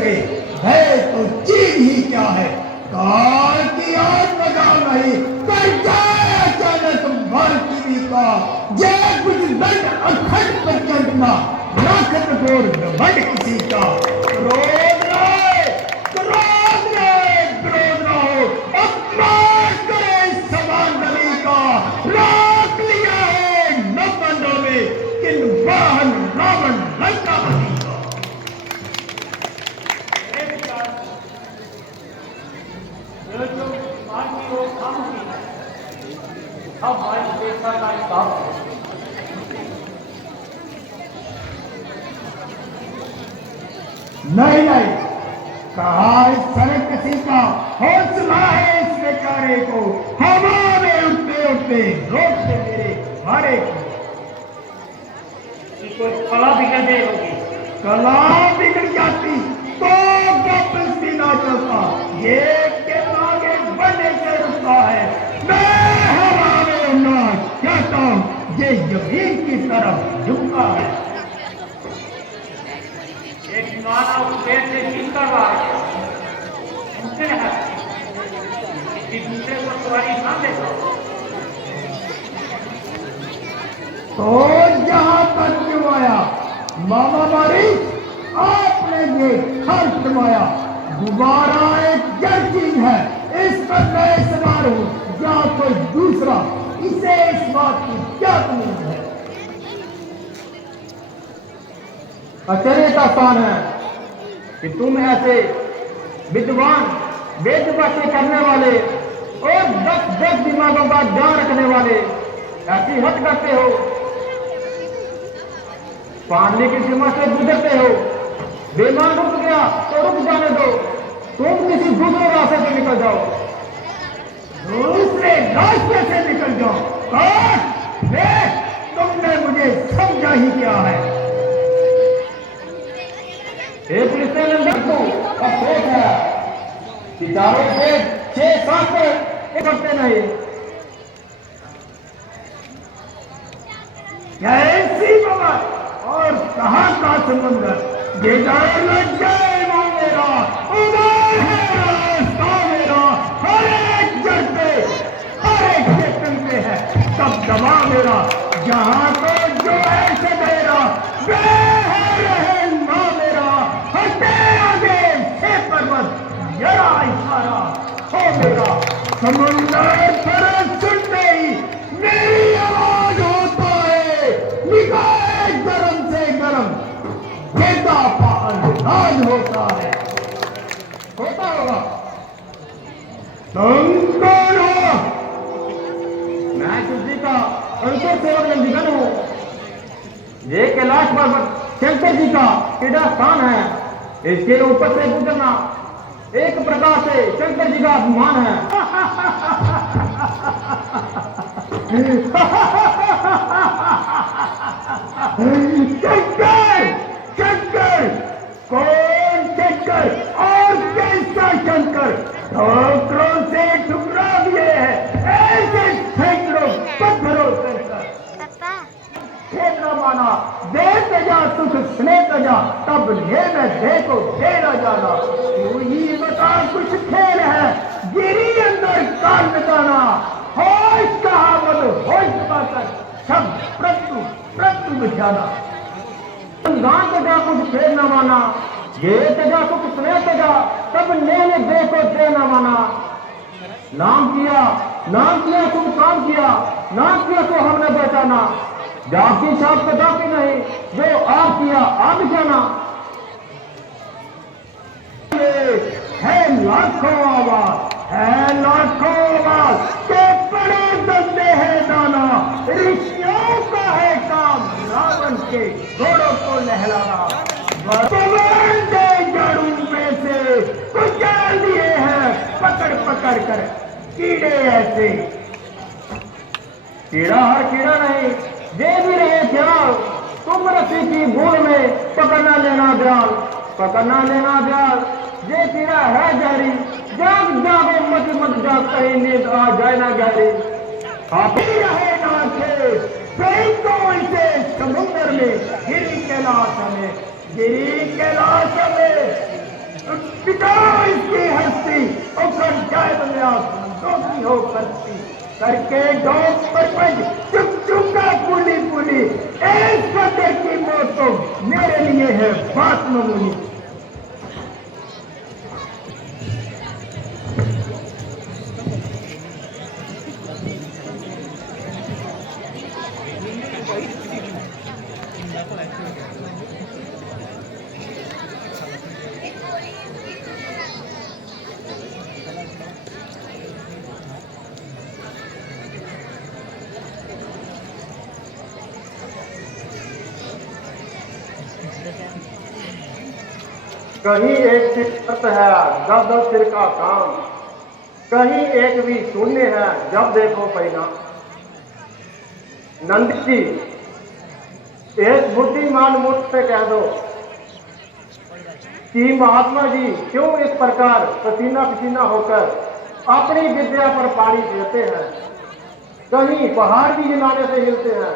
सके। है तो चीज ही क्या है, काल की आग लगाओ नहीं, कर जाए अचानक भारतीय का। जय कुछ दंड अखंड प्रचंडना, लाखत घोर घमंड किसी का। क्रोध रहे, क्रोध रहे, क्रोध रहो, अपमान करे समान रवि का। राख लिया है नवबंधों में किन वाहन रावण लंकापति का। जो मानवी हो खामोशी है, अब हमारी देवता का हिसाब है। नहीं नहीं, कहा इस सड़क किसी का हौसला है इस बेचारे को। हवा में उठते उठते रोक दे मेरे मारे को। कोई कला बिगड़ गई होगी, कला बिगड़ जाती तो वापस भी ना चलता। ये के आगे बढ़ने से रुकता है। मैं हवा में उड़ना चाहता हूं, ये जमीन की तरफ झुकता है। एक मानव पेड़ से जीत कर रहा है, मुमकिन है कि दूसरे को सवारी ना दे तो जहां तक जुमाया मामा मारी, आपने ये खर्च माया। दोबारा एक जड़ चीज है, इस पर मैं सवार हूं या कोई दूसरा। इसे इस बात की क्या तमीज है। आश्चर्य का स्थान है कि तुम ऐसे विद्वान, वेद बातें करने वाले और 10 दिमागों का ध्यान रखने वाले ऐसी हट करते हो, पानी की सीमा से गुजरते हो। विमान रुक गया तो रुक जाने दो, तुम किसी दूसरे रास्ते से निकल जाओ। दूसरे रास्ते से निकल जाओ? कौन? तुमने मुझे समझा ही क्या है। एक रिश्ते को अफसोस है कि चारों पे 6-7 इकट्ठे नहीं। कैसी बाबा और कहाँ का समंदर। ये जाए लग जाए वो मेरा, उधर है रास्ता मेरा। हर एक जड़ पे, हर एक चेतन पे है तब दबा मेरा। जहाँ तो जो है से मेरा, वे है रहनुमा मेरा। हटे आगे से पर्वत जरा इशारा हो मेरा। समुंदर पर सुनते ही मेरी आवाज होता है, निगाह गरम से गरम बेटा का अंदाज होता है। होता होगा। तुम कौन हो? मैं किसी का अंतर सेवक नंदिगन हूँ। ये कैलाश पर्वत शंकर जी का क्रीड़ा स्थान है। इसके ऊपर से गुजरना एक प्रकार से शंकर जी का अपमान है। शंकर, शंकर, कौन शंकर और कैसा शंकर? ठोकरों से ठुकरा दिए हैं ऐसे सैकड़ों पत्थरों से। खेलना माना दे तजा सुख स्नेह तजा, तब ले मैं देखो तेरा जाना। तू ही बता कुछ खेल है, गिरी अंदर काल बताना। होश कहा मत होश पाकर सब प्रतु प्रतु बिछाना। गान तजा कुछ खेल न माना, ये तजा कुछ स्नेह तजा, तब ले देखो तेरा माना। नाम किया तुम काम किया, नाम किया तो हमने पहचाना। जाति छाप कदापि नहीं, जो आप किया आप जाना। है लाखों आवाज, है लाखों आवाज के बड़े दंडे हैं दाना। ऋषियों का है काम रावण के घोड़ों को नहलाना। दे जड़ों में से कुचल दिए हैं पकड़ पकड़ कर कीड़े ऐसे। कीड़ा हर कीड़ा नहीं, ये भी रहे ख्याल। तुम रस्सी की बूंद में पकड़ना लेना ध्यान, पकड़ना लेना ध्यान। ये कीड़ा है जहरी, जाग जागो मत मत जाग, कहीं नींद आ जाए ना गहरी। आप रहे नाचे फेंको इसे समुद्र में, गिरी कैलाश में, गिरी कैलाश में। करके डॉग परपंच चुप चुका पुली पुली एक फकर की मौत तो मेरे लिए है बात मामूली। कहीं एक सिर सत है जब 10 सिर का काम, कहीं एक भी शून्य है जब देखो परिणाम। नंद जी एक बुद्धिमान मूर्ख से कह दो कि महात्मा जी क्यों इस प्रकार पसीना पसीना होकर अपनी विद्या पर पानी फेरते हैं। कहीं पहाड़ भी हिलाने से हिलते हैं,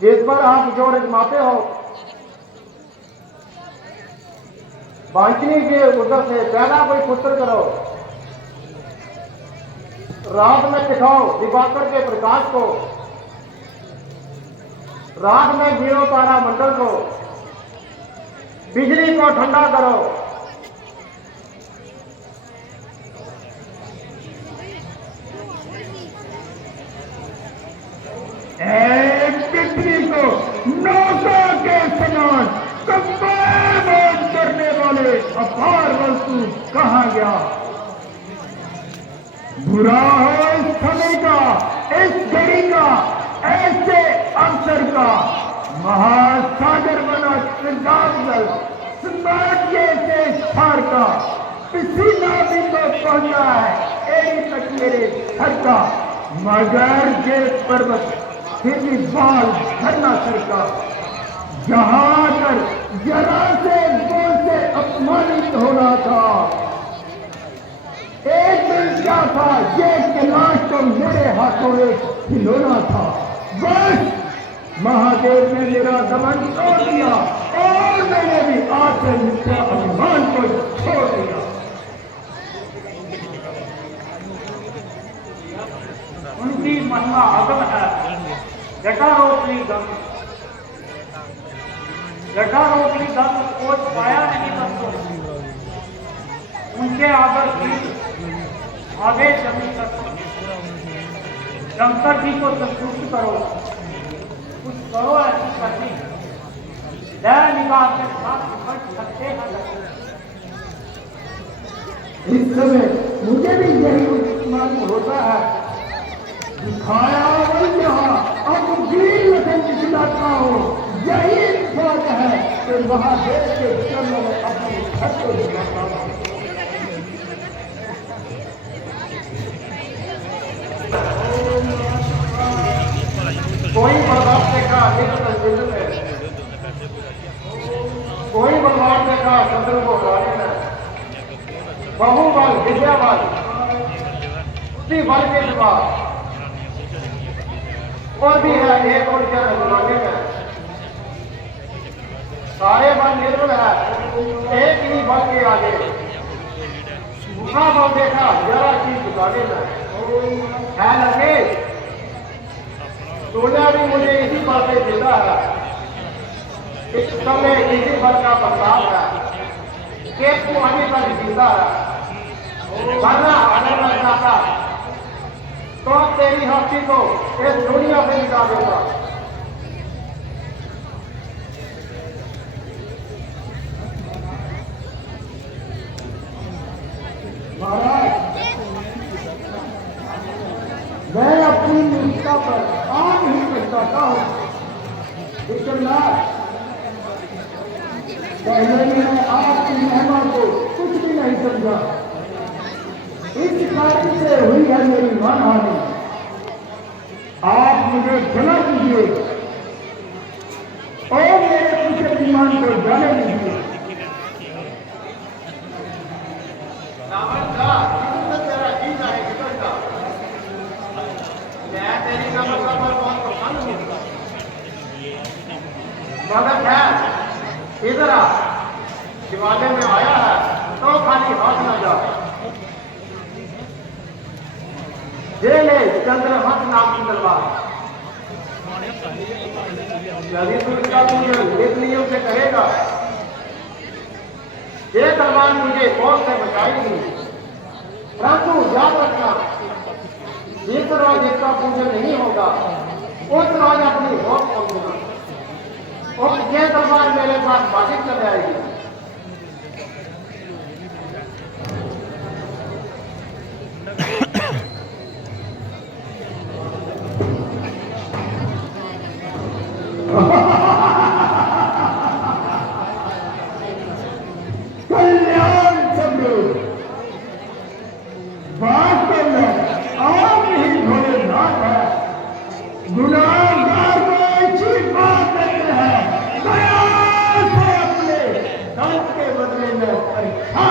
जिस पर आप जोर अजमाते हो। वांछनी के उधर से पहला कोई पुत्र करो, रात में दिखाओ दिवाकर के प्रकाश को, रात में गिरो तारा मंडल को, बिजली को ठंडा करो। पृथ्वी को नौका के समान कंपायमान करने वाले अपार वस्तु कहा गया। बुरा हो इस समय का, इस घड़ी का, ऐसे अवसर का, महासागर बना श्रृंगार सुनाट्य से क्षार का, पसीना भी तो पहुंचा है एड़ी तक मेरे सर का, मगर ये पर्वत फिर भी बाल धरना सर का। जहां कर जरा से बोल से अपमानित होना था, एक दिन क्या था ये कैलाश तो मेरे हाथों में खिलौना था। बस महादेव ने मेरा दमन तोड़ दिया और मैंने भी आपसे मिथ्या अभिमान को छोड़ दिया। उनकी महिमा अगम है, जटारोपी गंग, जटारोपी गंग खोज पाया नहीं बंधु। उनके आदर की आगे जमी तक शंकर जी को संतुष्ट करो, कुछ करो ऐसी करनी दया निगाह के साथ बच सकते हैं। इस समय मुझे भी यही उचित मालूम होता है। दिखाया वही यहाँ अब वीर लखन दिखलाता हो, यही बात है कि महादेव के चरणों में अपनी घर को दिखाता हूँ। कोई बर्बाद देखा नित्य संजीवन में, कोई बर्बाद देखा शत्रु को गाने में। बहुबल विद्या बल उसी बल के सिवा और भी है एक और क्या जमाने में। सारे बल निर्बल है एक ही बल के आगे। दूसरा बल देखा जरा चीज झुकाने में है लगे। सोना भी मुझे इसी बल से जीता है। इस समय इसी बल का बदलाव है, केतु अभी तक जीता है। वरना अगर मैं चाहता तो तेरी हस्ती को इस दुनिया से मिटा देता। महाराज, मैं अपनी निष्ठा पर आप ही पछताता हूँ। विक्रमनाथ, पहले ही मैं आपकी महिमा को कुछ भी नहीं समझा। इस कार्य से हुई है मेरी मानहानि। आप मुझे क्षमा कीजिए और मेरे पीछे विमान को जाने दीजिए। तेरा जी चाहे निकल जा, मैं तेरी नम्रता पर बहुत प्रसन्न हूँ। मगर है इधर आ, शिवालय में आया है तो खाली हाथ न जा। ये ले चंद्रहस्त नाम की तलवार। यदि तू इसका पूजन नित नियम से करेगा, ये तलवार तुझे मौत से बचाएगी। परंतु याद रखना, जिस रोज इसका पूजन नहीं होगा उस रोज अपनी मौत पहुंचना, और ये तलवार मेरे पास वाजिब चले आएगी। कल्याण चंद्र वास्तव में आप ही भोलेनाथ है। गुनाहगार को अच्छी बात देते हैं, दया से अपने दंड के बदले में परीक्षा